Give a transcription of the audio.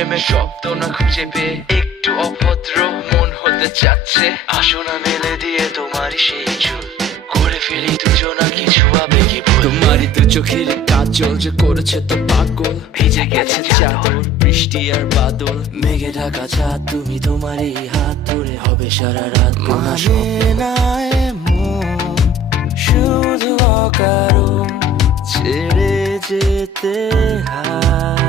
প্রেমের শব্দ না খুঁজে পেয়ে একটু অভদ্র মন হতে চাচ্ছে। আসো না মেলে দিয়ে তোমারই সেই চুল, করে ফেলি দুজনা কিছু আবেগী ভুল। তোমারই দু চোখের কাজল যে করেছে তো পাগল, ভিজে গেছে চাদর বৃষ্টি আর বাদল, মেঘে ঢাকা চাঁদ তুমি তোমারই হাত ধরে হবে সারা রাত। মানে না এমন শুধু অকারণ ছেড়ে যেতে হয়।